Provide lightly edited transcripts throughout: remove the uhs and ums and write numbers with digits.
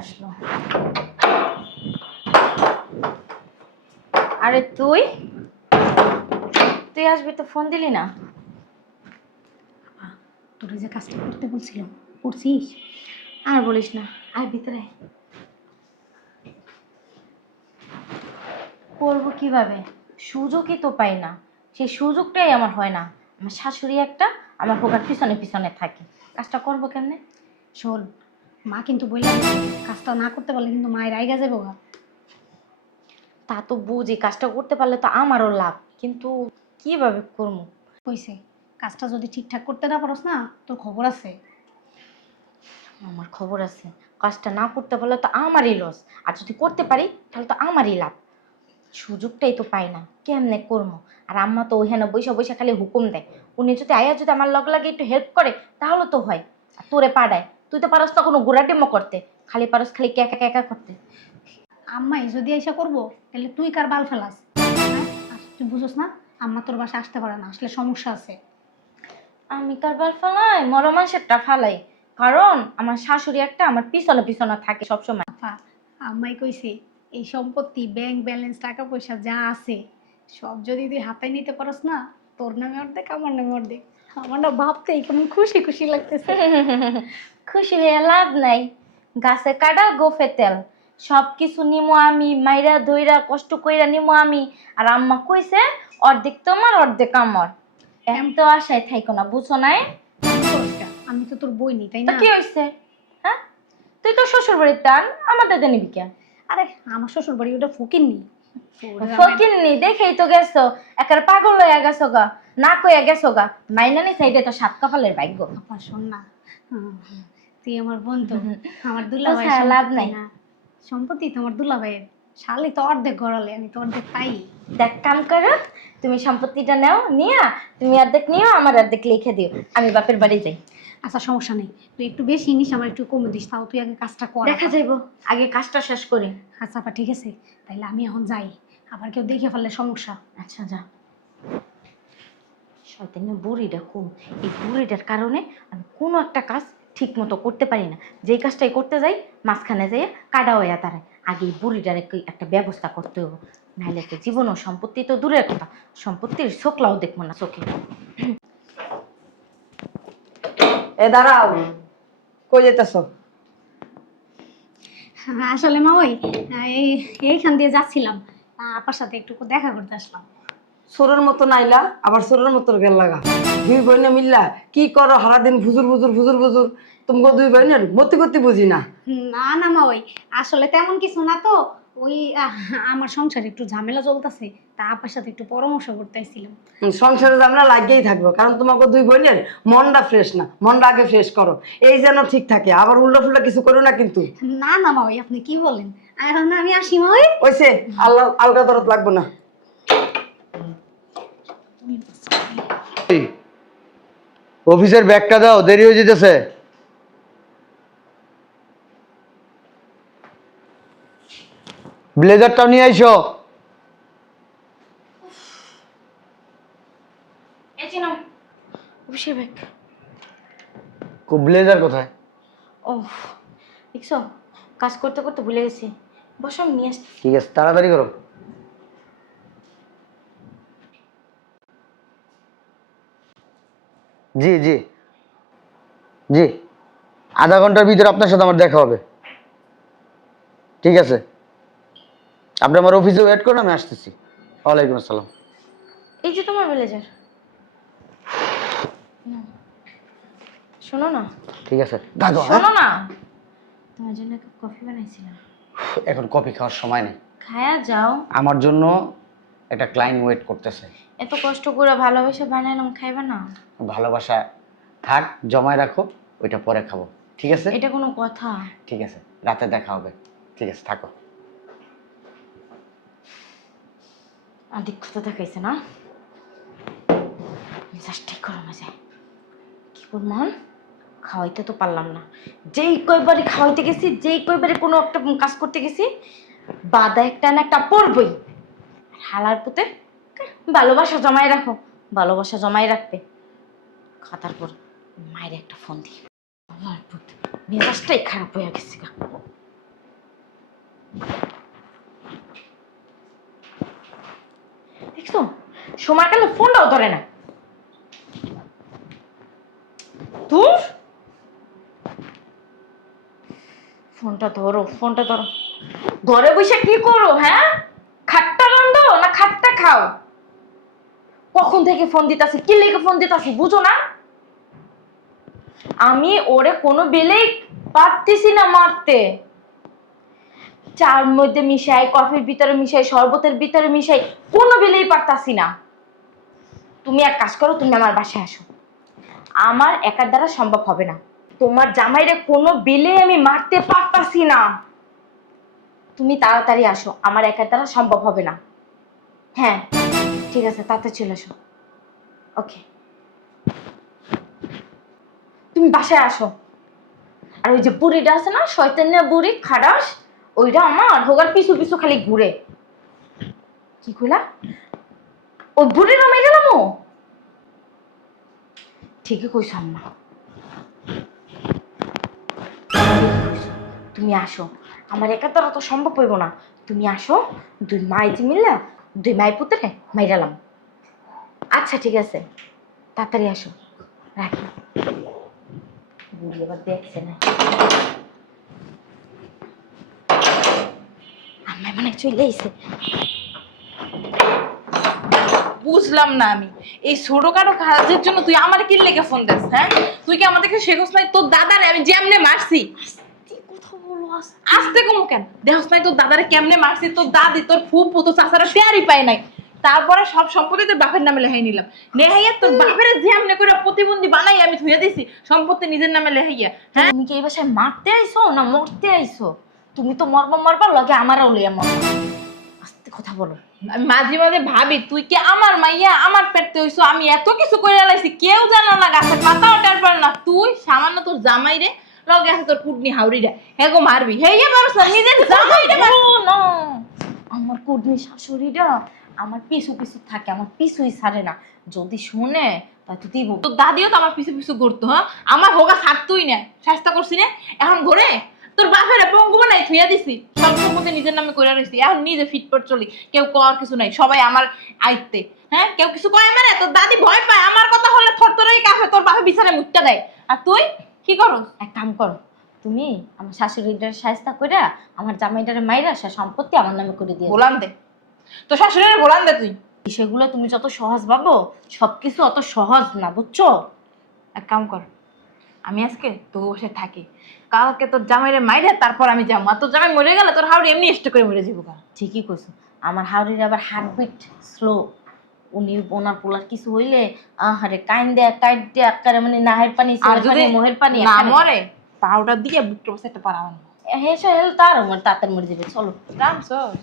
আসলো? আরে তুই তুই আসবি তো ফোন দিলি না? তোর যে কাজটা করতে বলছিলাম করছিস? আর বলিস না, আয় ভিতরে। করবো কিভাবে? সুযোগই তো পাই না। সেই সুযোগটাই আমার হয় না। আমার শাশুড়ি একটা আমার হোকার পিছনে পিছনে থাকে, কাজটা করবো কেমনে? শোন, মা কিন্তু বললাম কাজটা না করতে পারলে কিন্তু মায়ের রাইগা যাবো গা। তা তো বুঝি, কাজটা করতে পারলে তো আমারও লাভ, কিন্তু কিভাবে করবো? কইছে কাজটা যদি ঠিকঠাক করতে না পারস না, তোর খবর আছে। আমার খবর আছে। কাজটা না করতে পারলে তো আমারই লস, আর যদি করতে পারি তাহলে তো আমারই লাভ। সুযোগটাই তো পাই না, কেমনে করবো? আর আম্মা তো ওইখানে বৈশা বৈশা খালি হুকুম দেয়। উনি যদি আয়া যদি আমার লগে লাগে একটু হেল্প করে তাহলে তো হয়। আর তোরে পাড়ায় তুই তো পারস না কোনো ঘোরা ডেমো করতে, খালি পারস খালি একা একা করতে। আম্মাই যদি এসে করবো তাহলে তুই কার বাল ফেলাস? হ্যাঁ? আর তুই বুঝোস না আম্মা তোর বাসায় আসতে পারে না, আসলে সমস্যা আছে। আমি কারবার ফালাই মরা মানুষেরটা ফালাই, কারণ আমার শাশুড়ি একটা আমার পিছনে পিছনে থাকে সবসময়। আফা, আম্মাই কইছে এই সম্পত্তি ব্যাংক ব্যালেন্স টাকা পয়সা যা আছে সব যদি তুই হাতায় নিতে পারস না, তোর নামে অর্ধেক আমার নামে অর্ধেক। আমার না ভাবতেই কেমন খুশি খুশি লাগতেছে। খুশি হয়ে লাভ নাই, গাছে কাটা গোফে তেল। সব কিছু নিমো আমি, মাইরা ধইরা কষ্ট কইরা নিমো আমি। আর আম্মা কইছে অর্ধেক তোমার অর্ধেক আমার। এম তো আশায় থাইকো না, বুঝো নাই? আমি তো তোর বই নি, তাই তো না? কি হইছে? হ্যাঁ, তুই তো শ্বশুর বাড়ির টান, আমার দাদা নিবি কেন? আরে আমার শ্বশুর বাড়ি ওটা ফকির নি। ফকিন্নি দেখেই তো গেছো, একের পাগল হয়ে গেছো গা, না কইয়া গেছো গা। মাইনা নি সাইডে তো সাত কপালের ভাগ্য। আপা শোন না, তুই আমার বন্ধু, আমার তো দুলাভাই ছাড়া লাভ নাই। না সম্পত্তি তোমার দুলাভাইয়ের। শালি তো অর্ধেক গড়ালে, আমি তো অর্ধেক পাই। দেখ কাম করো, তুমি সম্পত্তিটা নাও, নিয়া তুমি অর্ধেক নিও, আমার অর্ধেক লিখে দিও, আমি বাপের বাড়ি যাই। আচ্ছা সমস্যা নেই, তুই একটু বেশি নিস, আমার একটু কমে দিস, তাও তুই আগে কাজটা কর। দেখা আপা। যাইব, আগে কাজটা শেষ করি। আচ্ছা আপা ঠিক আছে, তাইলে আমি এখন যাই, আবার কেউ দেখে ফেললে সমস্যা। আচ্ছা যা। শয়তানের বুড়িটা খুব, এই বুড়িটার কারণে আমি কোনো একটা কাজ ঠিক মতো করতে পারি না। যেই কাজটাই করতে যাই মাঝখানে যাই কাটা হইয়া দাঁড়ায়। আগে এই বুড়িটার একটা ব্যবস্থা করতে হবে, নাহলে তো জীবন ও সম্পত্তি তো দূরের কথা, সম্পত্তির চোখলাও দেখবো না চোখে। এ দাঁড়াও, কই যেতেছ? আসলে মা ওই এইখান দিয়ে যাচ্ছিলাম, আপার সাথে একটু দেখা করতে আসলাম। সোরের মতো নাইলা আবার সোরের মতো গেল লাগা। দুই বোনে মিল্লা কি করো সারাদিন ফুজুর ফুজুর ফুজুর ফুজুর। তুমি দুই বোনের মতি গতি বুঝি না। না না মা ওই আসলে তেমন কিছু না তো, ওই আমার সংসারে একটু ঝামেলা চলতেছে, তা আপার সাথে একটু পরামর্শ করতে আসছিলাম। সংসারে আমরা লাগিয়েই থাকবো, কারণ তোমাকে দুই বোনের মনটা ফ্রেশ না, মনটা আগে ফ্রেশ করো, এই যেন ঠিক থাকে। আবার উল্টো ফুল্টা কিছু করো না কিন্তু। না না মা ওই আপনি কি বলেন, এখন আমি আসি মা ওই। ওইসে আল্লাহ আলগা দরদ লাগবো না। অফিসের ব্যাগটা দাও, দেরি হয়ে যেতেছে। ব্লেজারটাও নিয়ে আইসো। অফিসের ব্যাগ। ব্লেজার কোথায়? ও দেখছো, কাজ করতে করতে ভুলে গেছি। বসো আমি নিয়ে আসছি। ঠিক আছে, তাড়াতাড়ি করো। জি জি জি, আধা ঘন্টার ভিতরে আপনার সাথে আমার দেখা হবে। ঠিক আছে, আপনি আমার অফিসে ওয়েট করুন, আমি আসতেছি। ওয়ালাইকুম আসসালাম। এই যে তোমার ব্লেজার, শোনো না। ঠিক আছে, থাকো। হ্যাঁ, শোনো না, তোমার জন্য একটা কফি বানাইছিলাম। এখন কফি খাওয়ার সময় নেই। খায়া যাও। আমার জন্য একটা ক্লায়েন্ট ওয়েট করতেছে। এত কষ্ট করে ভালোবেসে বানাইলাম, খাইবা না? ভালোবাসা থাক, জমায় রাখো, ওইটা পরে খাবো। ঠিক আছে? এটা কোনো কথা? ঠিক আছে, রাতে দেখা হবে। ঠিক আছে, থাকো। আধিক্যতা দেখাইছে না, মেজাজটাই গরমে যায়। কি করব, খাওয়াইতে তো পারলাম না। যেই কয়বারে খাওয়াইতে গেছি, যেই কয়বারে কোনো একটা কাজ করতে গেছি, বাধা একটা না একটা পড়বই। হালার পুতে ভালোবাসা জমাই রাখো, ভালোবাসা জমাই রাখবে। খাতার পর মায়ের একটা ফোন দিই, মেজাজটাই খারাপ হয়ে গেছে গা। দেখছো সময় গেল ফোনটাও ধরে না। ধুর, ফোনটা ধরো, ফোনটা ধরো। ঘরে বসে কি করো? হ্যাঁ, খাট্টা রান্ধো না খাট্টা খাও? কখন থেকে ফোন দিতাছি, কি লেগে ফোন দিতাছি বুঝো না? আমি ওরে কোনো বেলেই পারতেছি না মারতে। চার মধ্যে মিশাই, কফির ভিতরে মিশাই, শরবতের ভিতরে মিশাই, কোনো বেলেই পারতাছি না। তুমি এক কাজ করো, তুমি আমার বাসায় আসো। আমার একার দ্বারা সম্ভব হবে না। তোমার জামাইরে কোনো বেলে আমি মারতে পারতাছি না। তুমি তাড়াতাড়ি আসো, আমার একার দ্বারা সম্ভব হবে না। হ্যাঁ ঠিক আছে, তাড়াতাড়ি চলে আসো। ওকে, তুমি বাসায় আসো। আর ওই যে বুড়িটা আছে না, শয়তানিয়া বুড়ি খারাস, ওইটা আমার হোগার পিছু পিছু খালি ঘুরে। কি কইলা? ও বুড়ির মেয়ে গেলাম? ও ঠিকই কইছো আম্মা, তুমি আসো। আমার একা দ্বারা তো সম্ভব হইব না। তুমি আসো, দুই মাই যে মিললা, দুই মাই পুত্রে মাইরালাম। আচ্ছা ঠিক আছে, তাড়াতাড়ি আসো, রাখি। বুড়ি আবার দেখছে না। আম্মাই মানে চলে আইছে। বুঝলাম না আমি, এই ছোটখাটো কাজের জন্য তুই আমার কি লেগে ফোন দিস? হ্যাঁ, তুই কি আমাদেরকে শেখস নাই? তোর দাদারে আমি যেমনে মারছি, কথা বলো আসতে কমু কেন? দেখস নাই তোর দাদারে কেমনে মারছি? তোর দাদি, তোর ফুপু, তোর চাচারা টেরই পায় নাই। তারপরে সব সম্পত্তি তোর বাপের নামে লেখাই নিলাম। নেহাইয়া তোর বাপের যেমনে করে প্রতিবন্ধী বানাই আমি ধুয়ে দিছি সম্পত্তি নিজের নামে লেখাইয়া। হ্যাঁ, তুমি কি এই বাসায় মারতে আইছো না মরতে আইছো? তুমি তো মরবা মরবা, লগে আমারও লইয়া মরবা। আস্তে কথা বলো। আমি মাঝে মাঝে ভাবি তুই কি আমার মাইয়া, আমার পেটতে হইছো? আমি এত কিছু করে লাইছি, কেউ জানো না, গাছের পাতাও টের পারে না। তুই সামান্য তোর জামাই রে লগে আছে তোর কুটনি হাউরিরা, হ্যাঁ গো মারবি, হ্যাঁ পারছ না নিজের জামাই রে মার। ও না, আমার কুর্মি শাশুড়িটা আমার পিছু পিছু থাকে, আমার পিছুই ছাড়ে না। যদি শুনে তা তো দিব। তোর দাদিও তো আমার পিছু পিছু ঘুরতো। হ্যাঁ, আমার হোগা ছাড়তুই না, চেষ্টা করছি না, এখন ঘুরে তোর বাপের পঙ্গু বানাই থুইয়া দিছি, সব সম্পত্তি নিজের নামে করে রইছি। এখন নিজে ফিটপট চলি, কেউ কর কিছু নাই, সবাই আমার আইতে। হ্যাঁ, কেউ কিছু কয় মানে তোর দাদি ভয় পায়, আমার কথা হলে থরথরেই কাঁপে, তোর বাপে বিছানায় মুটটা দেয়। আর তুই কি করস? এক কাম করো, তুমি আমার শাশুড়িটার সাজতা কইরা আমার জামাইটারে মাইরা সে সম্পত্তি আমার নামে করে দিয়ে দাও। গোলাম দে, তোর শাশুড়ির গোলাম দে তুই। বিষয়গুলো তুমি যত সহজ ভাবো, সবকিছু অত সহজ না, বুঝছো? এক কাম কর, আমি আজকে তোর বসে থাকি, কালকে তোর জামাইরে মাইরে তারপর আমি যাবো। আর তোর জামাই মরে গেলে তোর হাওড়ি এমনি স্টে করে মরে যাবো। ঠিকই কইছো, আমার হাওড়ির আবার হার্টবিট স্লো। উনি ওনার পোলার কিছু হইলে আহারে কাইন দেয়া কাইট দেয়া আকারে, মানে নাহের পানি আর ছেলের যদি পানি মোহের পানি না মরে, পাউডার দিয়ে বুকটা বসে একটা পারা আনবো। হেসে হেল তার আমার তাড়াতাড়ি মরে যাবে। চলো রামছস,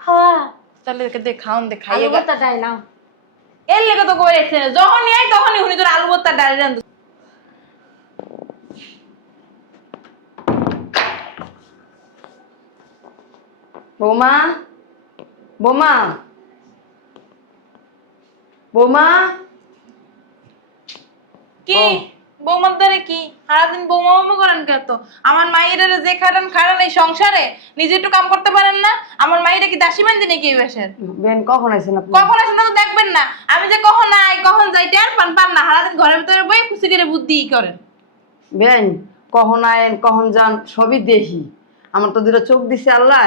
হ্যাঁ, তাহলে দে খাওন দে, খাইয়ে আলু ভর্তা ডাইলাও। এর লেগে তো করে রেখেছে, যখনই আই তখনই উনি তোর আলু ভর্তা ডাল রান্ধ। বৌমা, বৌমা, বৌমা। কি ও। বৌমার দ্বারে কি সারাদিন বৌমা বৌমা করেন কে? তো আমার মায়ের যে খারান খারান এই সংসারে নিজে একটু কাম করতে পারেন না? আমার মায়েরা কি দাসী বান্ধি নাকি এই বেশের? বেন কখন আইছেন আপনি? কখন আসেন তো দেখবেন না, আমি যে কখন আই কখন যাই টের পান পান না, সারাদিন ঘরের ভিতরে বই খুশি করে বুদ্ধি করেন। বেন কখন আয়েন কখন যান সবই দেখি। আমার তো দুটো চোখ দিছে আল্লাহ।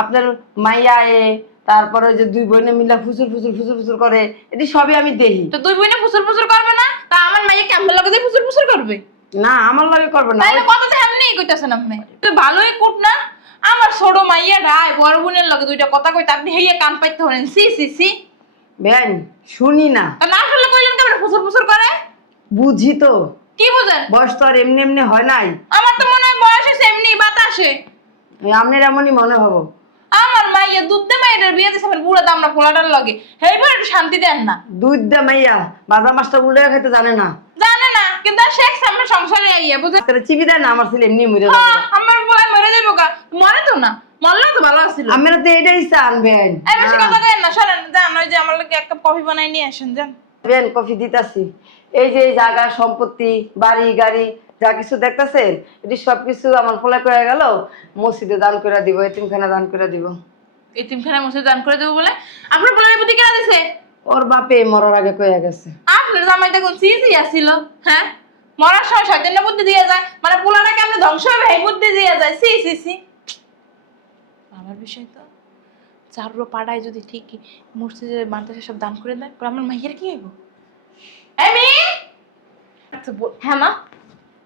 আপনার মাইয়া আয়ে, তারপরে ওই যে দুই বোনে মিলা ফুসুর ফুসুর ফুসুর ফুসুর করে, এটি সবই আমি দেখি। তো তুই বইনে ফুসুর ফুসুর করবে না? তা আমার মাইয়া কেমন লাগে যে ফুসুর ফুসুর করবে? না আমার লাগে করবে না। তাইলে কথা তো এমনি কইতাছেন আপনি, তুই ভালোই কুট না। আমার ছোট মাইয়া রায় বড় বোনের লগে দুইটা কথা কইতে আপনি হেইয়া কান পাইতে হলেন। সি সি সি, বেন শুনি না, তা না শুনলে কইলেন কেমন ফুসুর ফুসুর করে? বুঝি তো, কি বুঝেন? বয়স তো আর এমনি এমনি হয় নাই। আমার তো মনে হয় বয়স হয়েছে এমনি বাতাসে। আপনার এমনই মনে হবো। আমার মাইয়া দুধ দে মাইয়ার বিয়ে দিছে আমার বুড়া দামনা পোলাটার লগে, হেইবার একটু শান্তি দেন না। দুধ দে মাইয়া বাজার মাছটা উল্টে খাইতে জানে না। জানে না কিন্তু আর শেখ সামনে সংসারে আইয়া বুঝে। তাহলে চিবি দেয় না, আমার ছেলে এমনি মরে যাবে। হ্যাঁ, আমার বয় মরে যাবো গা, মরে তো না, মরলে তো ভালো আছিল। আমরা তো এটাই আনবেন। এই বেশি কথা দেন না, সরেন যান, ওই যে আমার লগে এক কাপ কফি বানাই নিয়ে আসেন যান। বেন কফি দিতাছি। এই যে এই জায়গা সম্পত্তি বাড়ি গাড়ি যা কিছু দেখতেছেন এটি সবকিছু আমার ফলে করে গেল মসজিদে দান করে দিব, এতিমখানা দান করে দিব। এতিমখানা মসজিদে দান করে দেবো বলে আপনার বোনের প্রতি কেনা দিছে? ওর বাপে মরার আগে কয়ে গেছে। আপনার জামাইটা কোন সিজি আসছিল? হ্যাঁ, মরার সময় শয়তান বুদ্ধি দিয়ে যায়, মানে পোলাটা কেমনে ধ্বংস হবে এই বুদ্ধি দিয়ে যায়। সি সি সি, আমার বিষয় তো চারুর পাড়ায় যদি ঠিকই মসজিদে মাদ্রাসা সব দান করে দেয়, আমার মাইয়ের কি হইব? এমি আচ্ছা হ্যাঁ মা,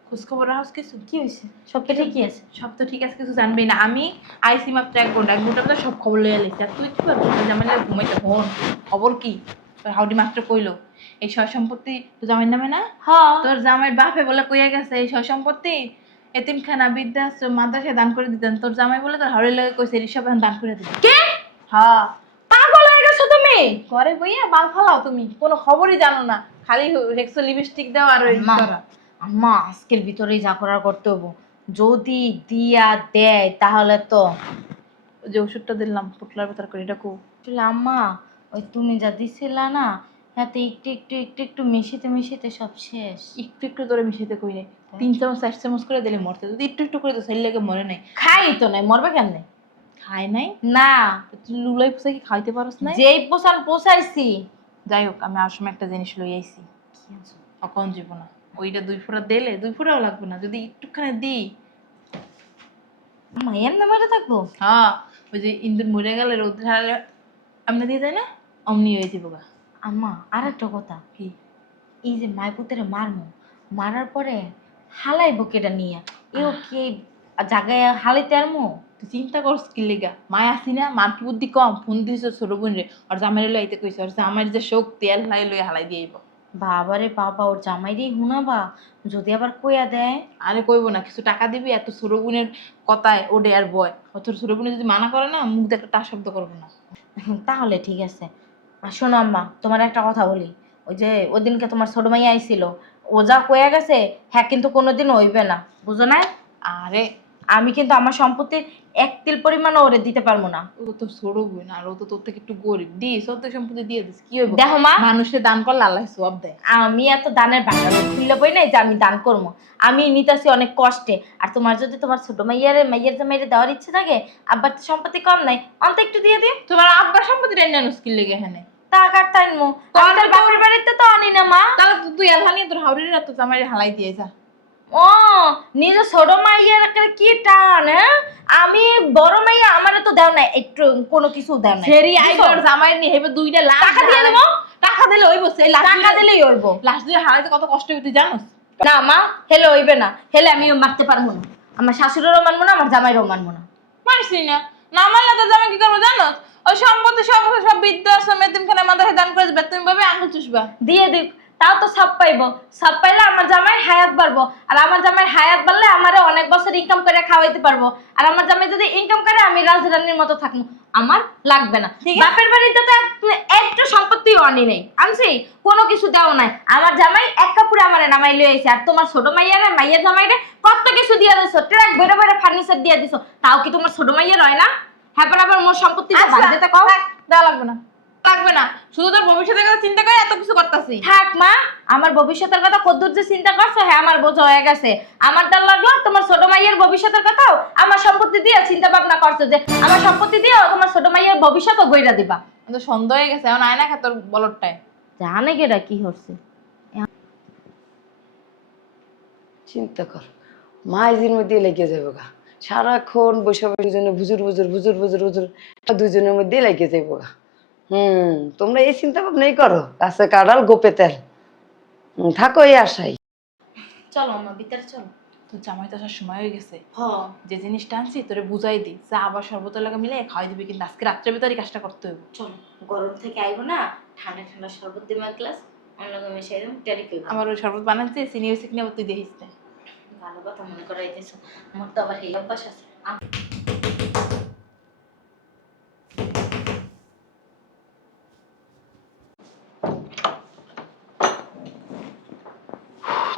খোঁজ খবর রাখছ কিছু? কি হয়েছে? সব তো ঠিকই আছে। সব তো ঠিক আছে, কিছু জানবি না। আমি আইসি মাত্র 1 ঘন্টা মধ্যে সব খবর লইয়া লিখছি। আর তুই কি পারবি? জামাই লাগে ঘুমাইতে ঘন খবর কি? তোর হাউডি মাত্র কইলো এই সয় সম্পত্তি তোর জামাইয়ের নামে না? হ্যাঁ, তোর জামাইয়ের বাপে বলে কইয়া গেছে এই সয় সম্পত্তি এতিমখানা বৃদ্ধাশ্রম মাদ্রাসায় দান করে দিতেন। তোর জামাই বলে তোর হাউড়ি লাগে কইছে এই সব এখন দান করে দিতে। কে? হ্যাঁ, পাগল হয়ে গেছো তুমি? ঘরে বইয়া বাল ফালাও তুমি, কোনো খবরই জানো না, খালি রেক্সো লিপস্টিক দাও আর ওই আম্মা, করা। আম্মা আজকের ভিতরেই যা করার করতে হবো। যদি দিয়া দেয় তাহলে তো যে ওষুধটা দিলাম পুটলার ভেতর করে এটা কো। আসলে আম্মা, ওই তুমি যা দিছিলা না, এতে একটু একটু একটু একটু মিশিতে মিশিতে সব শেষ। একটু একটু তোরে মিশাইতে কই নাই, 3 চামচ 4 চামচ করে দিলে মরতে, যদি একটু একটু করে তো শরীর লাগে মরে নাই। খাই তো নাই, মরবে কেমনে? খায় নাই না, তুই লুলাই পুষে কি খাইতে পারস না? যেই পোষান পোষাইছি। যাই হোক, আমি আর সময় একটা জিনিস লই আইছি, অকন জীব না। ওইটা 2 ফোঁটা দিলে 2 ফোঁটাও লাগবে না, যদি একটুখানি দিই। আম্মা এমনি মরে থাকবো? হ্যাঁ, ওই যে ইন্দুর মরে গেলে রোদ ঝাড়ালে এমনি দিয়ে যায় না, অমনি হয়ে যাবো গা। আম্মা আর একটা কথা, কি? এই যে মাইপুতের মারমু, মারার পরে হালাইবো কেটা নিয়ে, এও কি জায়গায় হালাইতে আরমু? তুই চিন্তা করস কি লেগা? মায় আসি না, মার কি বুদ্ধি কম? ফোন দিয়েছ ছোট বোন রে, আর জামাই লই আইতে কইছে, আর আমার যে শক্তি তেল লাই লই হালাই দিয়ে আইব। বাবারে বাবা, ওর জামাইরেই হুনাবা, যদি আবার কইয়া দেয়? আরে কইবো না, কিছু টাকা দিবি, এত ছোট বোনের কথায় ওডে আর বয়। অত ছোট বোনে যদি মানা করে না, মুখ দিয়ে একটা টা শব্দ করবো না। তাহলে ঠিক আছে। আর শোনো আম্মা, তোমার একটা কথা বলি, ওই যে ওদিনকে তোমার ছোট মাইয়া আইছিল, ও যা কইয়া গেছে হ্যাঁ কিন্তু কোনোদিন হইবে না, বুঝো না? আরে আমি কিন্তু আমার সম্পত্তির 1 তিল পরিমাণও ওরে দিতে পারবো না। ও তো ছোট বোন, আর ও তো তোর থেকে একটু গরিব, দিস ওর তো সম্পত্তি দিয়ে দিস, কি হইব? দেখো মা, মানুষে দান করলে আল্লাহ সওয়াব দেয়। আমি এত দানের ভান্ডার খুললে বই নাই যে আমি দান করবো। আমি নিতেছি অনেক কষ্টে। আর তোমার যদি তোমার ছোট মাইয়ের জামাইরে দেওয়ার ইচ্ছে থাকে, আব্বার তো সম্পত্তি কম নাই, অন্ত একটু দিয়ে দিই। তোমার আব্বার সম্পত্তি রেন্ডা নুস্কিল লেগে এখানে, টাকার টাইমো তার বাপের বাড়িতে তো আনি না মা। তাহলে তো তুই আল্লাহ নিয়ে তোর হাউরির রাত জামাই হালাই দিয়ে যা। ও নিজে ছোট মাইয়ের একটা কি টান, হ্যাঁ? আমি বড় মাইয়া, আমারে তো দেও না একটু, কোনো কিছু দেও না। ফেরি আইবার জামাই নিয়ে হেবে 2টা লাখ টাকা দিয়ে দেবো? টাকা দিলে হইব, সেই লাখ টাকা দিলেই হইব? লাশ দিয়ে হারাইতে কত কষ্ট হবে তুই জানোস? না মা, হেলে হইবে না, হেলে আমিও মারতে পারবো না, আমার শাশুড়িরও মানবো না, আমার জামাইরও মানবো না। মানছি না, না মানলে তো জামাই কি করবো জানোস? ওই সম্পত্তি সব সব বৃদ্ধাশ্রম এতিমখানা মাদ্রাসায় দান করে দিবে, তুমি ভাবে আঙুল চুষবা। দিয়ে দিক, তাও তো সব পাইবো, সব পাইলে আমার জামাইয়ের হায়াত বাড়বো, আর আমার জামাইয়ের হায়াত বাড়লে আমারও অনেক বছর ইনকাম করে খাওয়াইতে পারবো। আর আমার জামাই যদি ইনকাম করে আমি রাজরানীর মতো থাকবো, আমার লাগবে না। ঠিক আছে। বাপের বাড়িতে তো একটু সম্পত্তিও আনি নাই, আনছি কোনো কিছু দেও নাই। আমার জামাই এক কাপড়ে আমার নামাই লই আইছে, আর তোমার ছোট মাইয়ারে মাইয়ের জামাইরে কত কিছু দিয়ে দিছো, ট্রাক বেড়ে বেড়ে ফার্নিচার দিয়ে দিছো, তাও কি তোমার ছোট মাইয়ের হয় না? হ্যাঁ, আবার মোর সম্পত্তিটা আচ্ছা, বাড়িতে কও। থাক, দেওয়া লাগবে না, লাগবে না, শুধু তোর ভবিষ্যতের কথা চিন্তা করে এত কিছু করতেছি। থাক মা, আমার ভবিষ্যতের কথা কদ্দূর যে চিন্তা করছো, হ্যাঁ আমার বোঝা হয়ে গেছে। আমার ডাল লাগলো তোমার ছোট মাইয়ের ভবিষ্যতের কথাও আমার সম্পত্তি দিয়ে চিন্তা ভাবনা করছো, যে আমার সম্পত্তি দিয়ে তোমার ছোট মাইয়ের ভবিষ্যৎও গইরা দিবা। তো সন্দেহ হয়ে গেছে, এখন আয় না খা তোর বলরটায়। জানে কেডা কি হচ্ছে? চিন্তা কর, মাইজির মধ্যে লেগে যাবো গা, সারাক্ষণ বসে বসে দুজনে বুজুর বুজুর বুজুর বুজুর বুজুর, দুজনের মধ্যে লেগে যাবো গা। তোমরা এই চিন্তা ভাবনাই করো, গাছে কাঁড়াল গোপে তেল। থাকো এই আশাই। চলো আমার ভিতরে চলো। তোর জামাই তো আসার সময় হয়ে গেছে, হ, যে জিনিসটা আনছি তোরে বুঝাই দি, চা আবার শরবতের লাগে মিলে খাওয়াই দিবি, কিন্তু আজকে রাত্রের ভিতরে কাজটা করতে হবে। চলো, গরম থেকে আইবো না, ঠান্ডা ঠান্ডা শরবত দিবা এক গ্লাস, অন্য মিশাই দেবো, টেরি করবো। আমার ওই শরবত বানাচ্ছি, চিনি হয়েছে কিনা তুই দেখিস না। ভালো কথা মনে করাইতেছো, আমার তো আবার এই অভ্যাস আছে।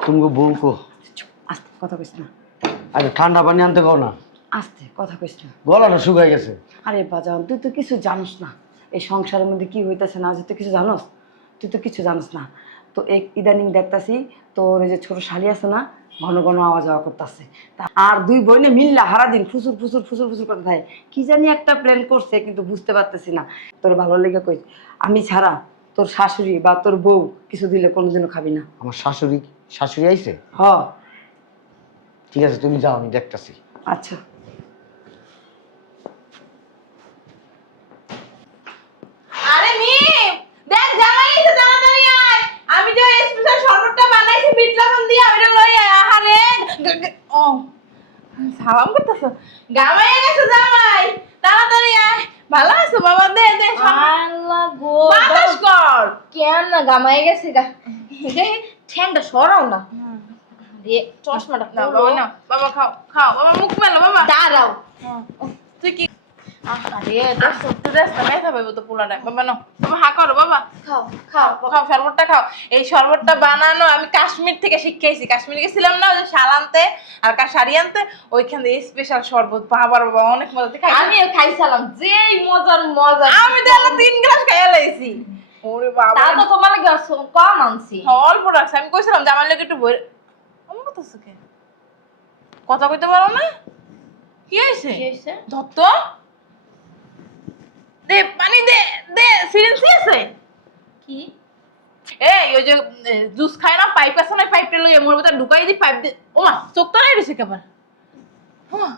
তুমি বউ কো? আস্তে কথা কইস না, আরে ঠান্ডা পানি আনতে কও না, আস্তে কথা কইস না। গলাটা শুকাই গেছে। আরে বাজান, তুই তো কিছু জানোস না, এই সংসারের মধ্যে কি হইতেছে না তুই কিছু জানোস? তুই তো কিছু জানোস না। তো ইদানিং দেখতাছি তোর ওই যে ছোট শালি আছে না, ঘন ঘন আওয়াজ আওয়া করতেছে। আর দুই বোনে মিল্লা সারাদিন ফুসুর ফুসুর ফুসুর ফুসুর করতে থাকে। কি জানি একটা প্ল্যান করছে, কিন্তু বুঝতে পারতেছি না। তোর ভালো লেগে কই, আমি ছাড়া তোর শাশুড়ি বা তোর বউ কিছু দিলে কোনোদিনও খাবি না। আমার শাশুড়ি আইছে? হ। ঠিক আছে, তুমি যাও, আমি দেখতাছি। আচ্ছা। আরে মিম, দেখ জামাই এসে তাড়াতাড়ি আয়। আমি যে স্পেশাল শরবতটা বানাইছি বিট লবণ দিয়ে, ওইটা লই আয়। আরে ও সালাম করতেছ? জামাই গেছে জামাই, তাড়াতাড়ি আয়। ভালো আছো বাবা? দে দে আল্লাহ গো, বাতাস কর। কেন গামাই গেছে গা, ঠ্যাংটা সরাও না রে, চশমাটা না খুলো। বাবা, না বাবা, খাও খাও বাবা, মুখ মেলো বাবা। দাঁড়াও। তুই কি আরে ড্রেসটা ব্যথা পাইবো তো পোলাটা। বাবা নাও, বাবা হা করো বাবা। খাও খাও। খাও শরবতটা খাও। এই শরবতটা বানানো আমি কাশ্মীর থেকে শিখেছি। কাশ্মীরে গেছিলাম না, ওই যে শাল আনতে আর শাড়ি আনতে, ওইখান থেকে স্পেশাল শরবত। বাবার বাবা অনেক মজা থেকে আমিও খাইছিলাম, যেই মজার মজা। আমি তো এলা 3 গ্লাস খাইয়া লাইছি। ওরে বাবা, তা তো তোমার লাগে কম আনছি। অল্প রাখছি। আমি কইছিলাম যে আমার লাগে একটু বই। আমার কথা সুখে কথা কইতে পারো না? কি হয়েছে? কি হইছে? ধত্ত দে, পানি দে দে। সিরিঞ্জ আছে কি? এই ওই যে জুস খায় না, পাইপ আছে না, পাইপটা লইয়া মোর ভিতর ঢুকাই দি। পাইপ দি। ওমা চোখ তো নাই রইছে কেবল। ওমা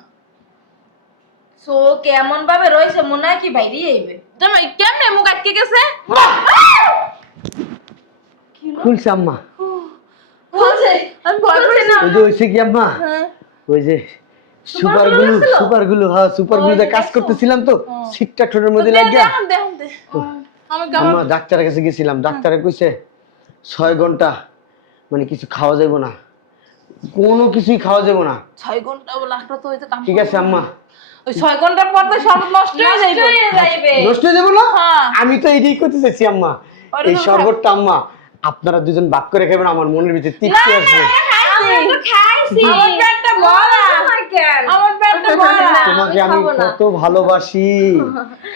সো কেমন ভাবে রইছে, মনে হয় কি বাইরে আইবে। জামাই কেমনে মুখ আটকে গেছে? খুলছে আম্মা। বলছে আমি ভয় পেয়েছি না। ওই যে হইছে কি আম্মা, ওই যে সুপারগুলো, হ্যাঁ সুপারগুলোতে কাজ করতেছিলাম তো, সিটটা ঠোঁটের মধ্যে লাগিয়া। দেখুন দে। আমি আম্মা ডাক্তারের কাছে গেছিলাম, ডাক্তারে কইছে 6 ঘন্টা মানে কিছু খাওয়া যাবে না, কোনো কিছুই খাওয়া যাবে না। 6 ঘন্টা বলে একটা তো হইতে কাম। ঠিক আছে আম্মা। ওই 6 ঘন্টার পর তো সব নষ্ট হয়ে যাইবে। নষ্ট হয়ে যাবে না? হ্যাঁ। আমি তো এইটাই করতে চাইছি আম্মা। ওরে এই তো শরবতটা আম্মা আপনারা দুজন ভাগ করে খাবেন, আমার মনের ভিতরে তৃপ্তি আসবে। আমরা তো খাইছি। আমার পেটটা ভরা। কেন? আমার পেটটা ভরা। তোমাকে আমি খাবো না। কত ভালোবাসি।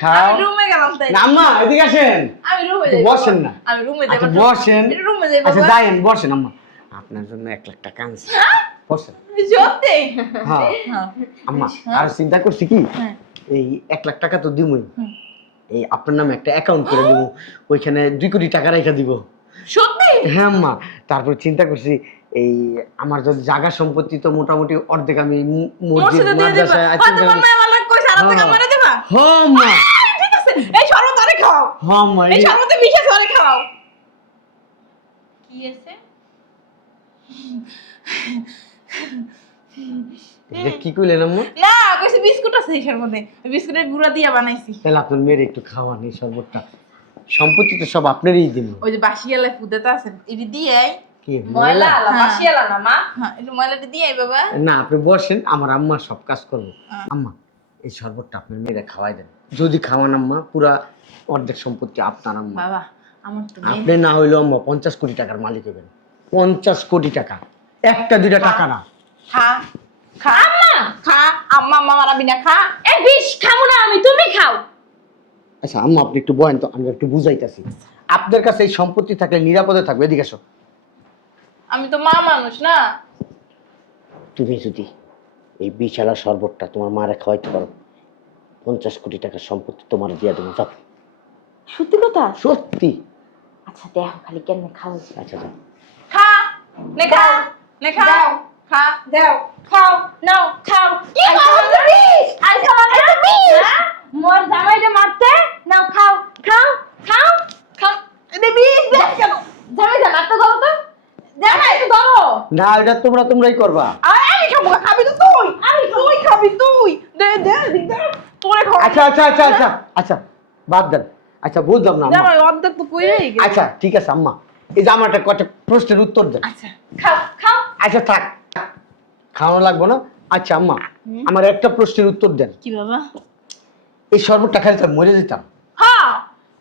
খাও আমি রুমে গেলাম তাই। না আম্মা, এদিকে আসেন। আমি রুমে একটু যাই। বসেন না। আমি রুমে আচ্ছা যাই। বসেন। রুমে যাই আচ্ছা বাবা। যাইন, বসেন আম্মা। আপনার জন্য 1 লাখ টাকা আনছি, বসেন। সত্যি? হ্যাঁ হ্যাঁ। আম্মা, আর চিন্তা করছি কি, হ্যাঁ। এই 1 লাখ টাকা তো দিবই, এই আপনার নামে একটা অ্যাকাউন্ট করে দিব, ওইখানে 2 কোটি টাকা রেখে দিব। সত্যি? হ্যাঁ আম্মা, তারপর চিন্তা করছি এই আমার যদি জায়গা সম্পত্তি তো মোটামুটি অর্ধেক আমি মসজিদ মসজিদে দিয়ে দিবা। মাদ্রাসায় হয়তো মাম্মা আমার কইছে আর টাকা মারে দিবা। হ্যাঁ আম্মা, ঠিক আছে, এই শরবত আরে খাও। হ্যাঁ আম্মা, এই শরবতে বিষ আছে, আরে খাও। কি আছে? এটা কি কইলেন আম্মা? না, কইছে বিস্কুট আছে এই শরবতে। ওই বিস্কুটের গুঁড়া দিয়া বানাইছি। তাহলে আপনার মেয়ের একটু খাওয়ান এই শরবতটা, সম্পত্তি তো সব আপনারই দিব। ওই যে বাসিয়ালে ফুদেটা আছে, এটি দিয়ে আই। কি ময়লা আলা, হ্যাঁ। বাসিয়ালা না মা। হ্যাঁ, একটু ময়লাটা দিয়ে আই বাবা। না আপনি বসেন, আমার আম্মা সব কাজ করবো। আম্মা এই শরবতটা আপনার মেয়েরা খাওয়াই দেন, যদি খাওয়ান আম্মা পুরা অর্ধেক সম্পত্তি আপনার আম্মা। বাবা, আমার তো মেয়ে। আপনি না হইলেও আম্মা 50 কোটি টাকার মালিক হবেন। 50 কোটি টাকা, 1টা 2টা টাকা না। খা খা আম্মা, খা আম্মা, আম্মা মারাবি না, খা। এই বিষ খাবো না আমি, তুমি খাও। আচ্ছা আম্মা আপনি একটু বয়েন তো, আমি একটু বুঝাইতাছি। আপনার কাছে এই সম্পত্তি থাকলে নিরাপদে থাকবে। এদিকে এসো। আমি তো মা মানুষ না। তুমি যদি এই বিশালা শরবতটা তোমার মারে খাওয়াইতে পারো, 50 কোটি টাকার সম্পত্তি তোমার দিয়া দেবো। যাও। সত্যি কথা? সত্যি। আচ্ছা দেখো খালি কেমনে খাও। আচ্ছা যাও। খা নে, খা নে, খা খা দাও। খাও নাও খাও। কি খাও তুমি? আই খাও না বিষ। মোর জামাইরে মারতে নাও, খাও খাও খাও খাও। এ বিষ দে কেন? জামাইটা মারতে দাও তো, জামাই একটু ধরো। না এটা তোমরাই করবা। আমি খাবো, খাবি তো তুই। তুই খাবি তুই। দে দে দে, তোরে খাও। আচ্ছা আচ্ছা আচ্ছা আচ্ছা আচ্ছা বাদ দেন। আচ্ছা বুঝলাম না আম্মা। জামাই অর্ধেক তো কইরেই গেছে। আচ্ছা ঠিক আছে আম্মা, এই যে আমার একটা কটা প্রশ্নের উত্তর দেন। আচ্ছা খাও খাও। আচ্ছা থাক, খাওয়ানো লাগবো না। আচ্ছা আম্মা, আমার একটা প্রশ্নের উত্তর দেন। কি বাবা? এই শরবতটা খাইলে তো মরে যেতাম। হ্যাঁ,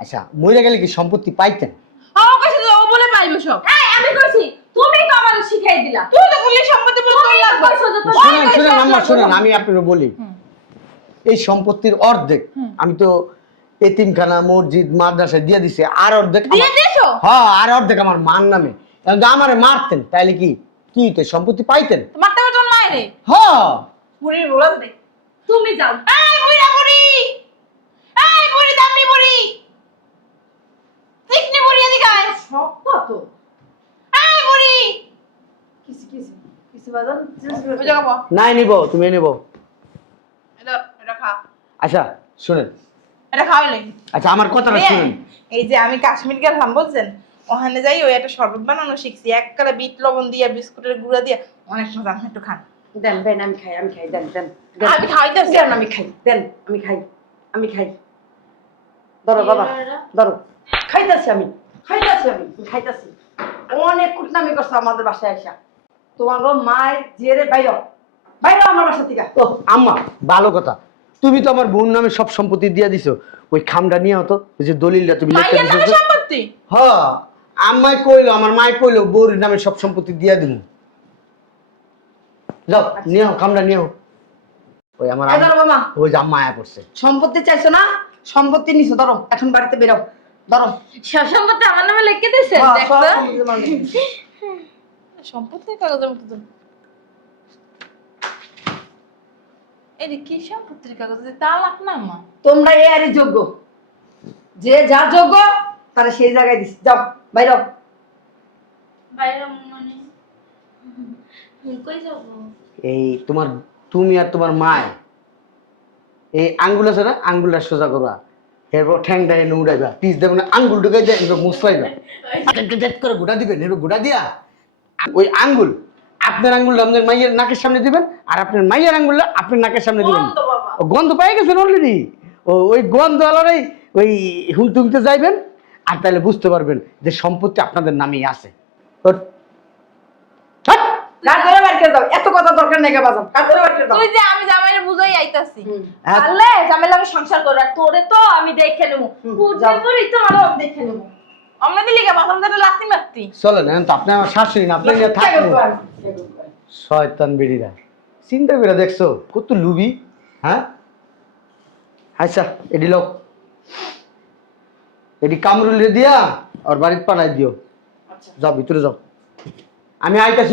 আচ্ছা মরে গেলে কি সম্পত্তি পাইতেন? আমার কাছে তো ও বলে পাইবে সব। এই আমি কইছি, তুমি তো আমারে শিখাই দিলা। তুই তো বললি সম্পত্তি বলে তোর লাগবে। কইছো যে তোর শুনেন শুনেন আম্মা শুনেন, আমি আপনাকে বলি, এই সম্পত্তির অর্ধেক আমি তো এতিমখানা মসজিদ মাদ্রাসায় দিয়ে দিছে আর অর্ধেক দিয়ে দিয়েছো? হ্যাঁ আর অর্ধেক আমার মার নামে। এখন যদি আমারে মারতেন তাইলে কি কি হইতো? সম্পত্তি পাইতেন। মারতে পারতো না মায়েরে? হ্যাঁ বুড়ির বলা দে। তুমি যাও। এই বুড়া বুড়ি, এই বুড়ি দামনি বুড়ি, ঠিক নে বুড়ি এদিকে আয়। সব কত এই বুড়ি, কিছু কিছু কিছু বাজান ওই জায়গা বল। নাই নিব, তুমি নিব। এটা খা, আচ্ছা শুনেন, এটা খাওয়াইলে। আচ্ছা আমার কথাটা শুনেন। এই যে আমি কাশ্মীর গেলাম বুঝছেন, ওখানে যাই ওই একটা শরবত বানানো শিখছি, এককালে বিট লবণ দিয়ে বিস্কুটের গুঁড়া দিয়ে, অনেক মজা। আপনি একটু খান। দেন দেন আমি খাই দেন দেন দেন। আমি খাওয়াইতেছি। দেন আমি খাই দেন আমি খাই ধরো বাবা ধরো। খাইতাছি আমি খাইতাছি। অনেক কুটনামি করছে আমাদের বাসায় আইসা। তোমার মায়ের জিয়ারে বাইরো আমার বাসা থেকে। ও আম্মা ভালো কথা, তুমি তো আমার বোন নামে সব সম্পত্তি দিয়ে দিছো। ওই খামটা নিয়ে হতো, ওই যে দলিলটা তুমি লিখে মাইয়ের নামে দিছো। সম্পত্তি? হ্যাঁ আম্মাই কইলো, আমার মায় কইলো বউর নামে সব সম্পত্তি দিয়ে দিন। যাও নিও খামটা নিও। ওই আমার এই ধরো বাবা, ওই যে আম্মা আয়া পড়ছে। সম্পত্তি চাইছো না? সম্পত্তি নিছো, ধরো এখন বাড়িতে বেরো ধরো। সব সম্পত্তি আমার নামে লিখে দিয়েছেন? হ্যাঁ, দেখতো সব সম্পত্তি তোমার নামে। সম্পত্তির কাগজের মতো তো। এই কি সম্পত্তির কাগজ? তালাক না মা? তোমরা এরই যোগ্য, যে যা যোগ্য তারা সেই জায়গায় দিস। যাও বাইরো। বাইরে মানে কই যাবো? এই তোমার তুমি আর তোমার মায় এই আঙ্গুল আছে না, আঙ্গুলটা সোজা করবা, এরপর ঠ্যাংটা এনে উড়াইবা, পিস দেবে না, আঙ্গুল ঢুকাই দেয় এবার মুসলাইবা, করে গোটা দিবেন, এবার গোটা দিয়া ওই আঙ্গুল আপনার আঙ্গুলটা আপনার মাইয়ের নাকের সামনে দিবেন, আর আপনার মাইয়ের আঙ্গুলটা আপনার নাকের সামনে দিবেন। গন্ধ বাবা। ও গন্ধ পাই গেছেন অলরেডি। ওই গন্ধ আলারাই ওই হুলতে হুলতে যাইবেন, আর তাহলে বুঝতে পারবেন যে সম্পত্তি আপনাদের নামেই আছে। ওঠ। হাট! কার ধরে বাড়ি করে দাও, এত কথা দরকার নেই বাজান, কার ধরে বাড়ি করে দাও। তুই যে আমি জামাইরে বুঝাই আইতাছি। হ্যাঁ। পারলে জামের লাগে সংসার করে, আর তোরে তো আমি দেখে নেবো। যাও। পুরোপুরি তো আরো দেখে নেবো। আমরা দিলি কে বাথরুম ধরে লাত্তি মারতি? চলেন এখন তো আপনি আমার শাশুড়ি না, আপনি নিয়ে থাকবেন। শয়তান বেরিরা চিন্তা করে দেখছো কত লুবি। হ্যাঁ আচ্ছা এডি লোক এডি কামরুলে দিয়া আর বাড়িতে পাঠাই দিও। যাও ভিতরে যাও, আমি আইতাছি।